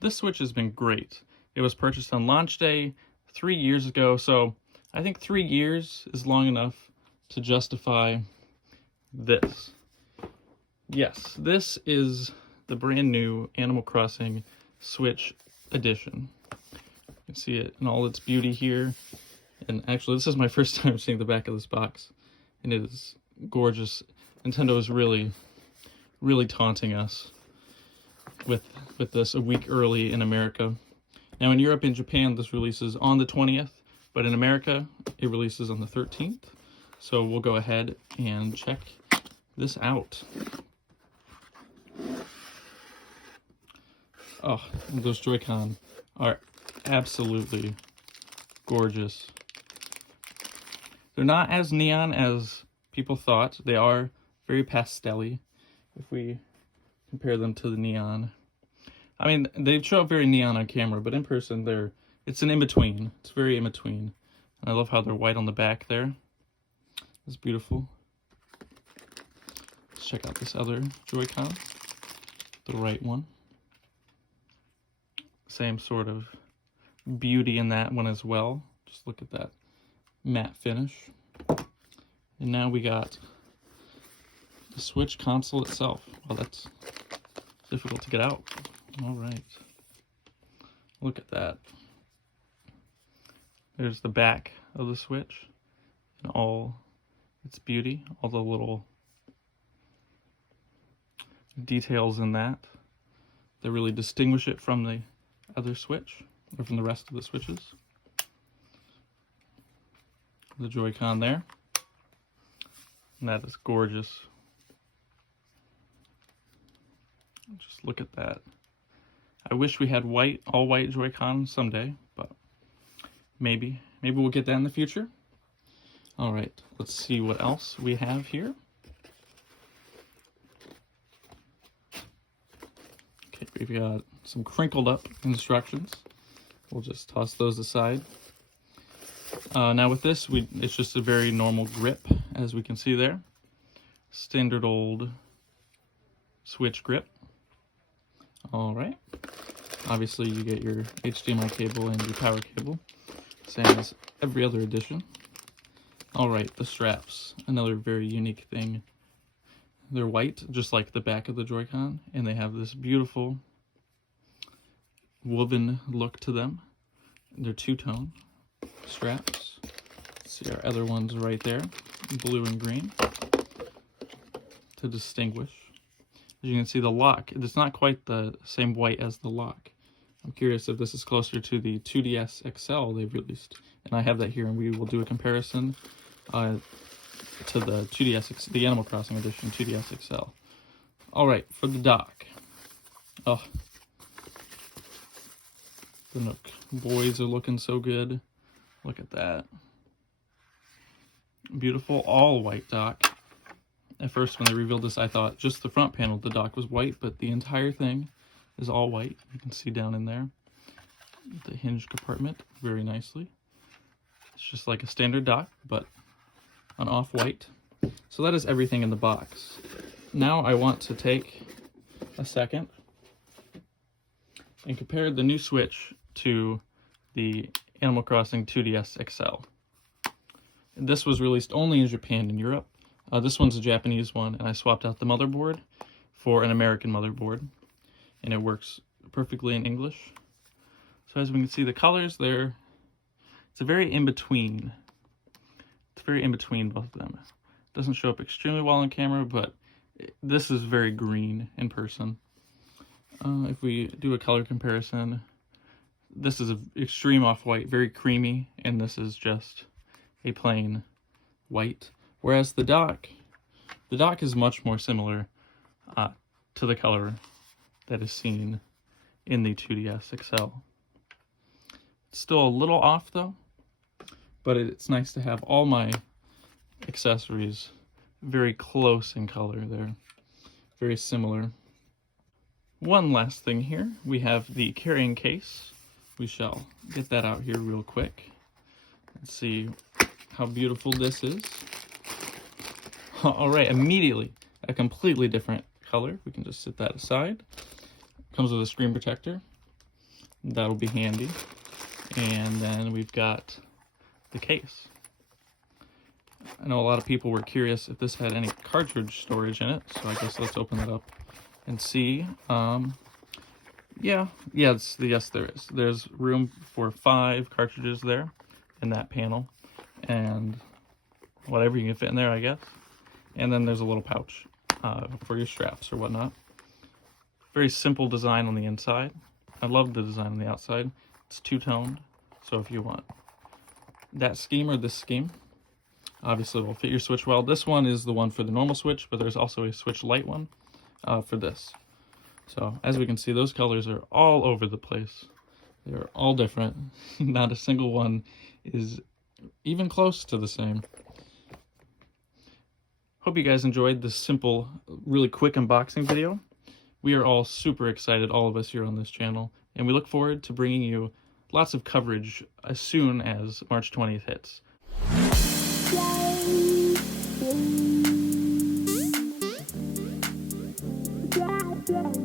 This Switch has been great. It was purchased on launch day 3 years ago, so I think 3 years is long enough to justify this. Yes, this is the brand new Animal Crossing Switch edition. You can see it in all its beauty here. And actually, this is my first time seeing the back of this box, and it is gorgeous. Nintendo is really taunting us with this a week early in America. Now in Europe and Japan, this releases on the 20th, but in America, it releases on the 13th. So we'll go ahead and check this out. Oh, those Joy-Con are absolutely gorgeous. They're not as neon as people thought. They are very pastel-y if we compare them to the neon. I mean, they show up very neon on camera, but in person, it's an in-between. It's very in-between. And I love how they're white on the back there. It's beautiful. Let's check out this other Joy-Con, the right one. Same sort of beauty in that one as well. Just look at that matte finish. And now we got the Switch console itself. Well, that's difficult to get out. All right. Look at that. There's the back of the Switch in all its beauty, all the little details in that really distinguish it from the other Switch, or from the rest of the Switches. The Joy-Con there. And that is gorgeous. Just look at that. I wish we had all white Joy-Con someday, but maybe we'll get that in the future. All right, let's see what else we have here. Okay, we've got some crinkled up instructions. We'll just toss those aside. Now with this, it's just a very normal grip, as we can see there. Standard old Switch grip. All right. Obviously, you get your HDMI cable and your power cable, same as every other edition. All right, the straps, another very unique thing. They're white, just like the back of the Joy-Con, and they have this beautiful woven look to them. They're two-tone straps. Let's see our other ones right there, blue and green, to distinguish. As you can see, the lock, it's not quite the same white as the lock. I'm curious if this is closer to the 2DS XL they've released. And I have that here, and we will do a comparison to the 2DS, the Animal Crossing edition 2DS XL. All right, for the dock. Oh, the Nook Bois are looking so good. Look at that. Beautiful all white dock. At first, when they revealed this, I thought just the front panel of the dock was white, but the entire thing is all white. You can see down in there the hinge compartment very nicely. It's just like a standard dock, but an off-white. So that is everything in the box. Now I want to take a second and compare the new Switch to the Animal Crossing 2DS XL. This was released only in Japan and Europe. This one's a Japanese one, and I swapped out the motherboard for an American motherboard, and it works perfectly in English. So as we can see, the colors there, it's a very in-between. It's very in-between both of them. It doesn't show up extremely well on camera, but this is very green in person. If we do a color comparison, this is an extreme off-white, very creamy, and this is just a plain white. Whereas the dock is much more similar to the color that is seen in the 2DS XL. It's still a little off though, but it's nice to have all my accessories very close in color. They're very similar. One last thing here, we have the carrying case. We shall get that out here real quick and see how beautiful this is. All right, immediately a completely different color. We can just set that aside. Comes with a screen protector. That'll be handy. And then we've got the case. I know a lot of people were curious if this had any cartridge storage in it, so I guess let's open that up and see. Yes, there is. There's room for 5 cartridges there in that panel, and whatever you can fit in there, I guess. And then there's a little pouch for your straps or whatnot. Very simple design on the inside. I love the design on the outside. It's two-toned, so if you want that scheme or this scheme, obviously it will fit your Switch well. This one is the one for the normal Switch, but there's also a Switch Lite one for this. So as we can see, those colors are all over the place. They're all different. Not a single one is even close to the same. Hope you guys enjoyed this simple, really quick unboxing video. We are all super excited, all of us here on this channel, and we look forward to bringing you lots of coverage as soon as March 20th hits. Yeah.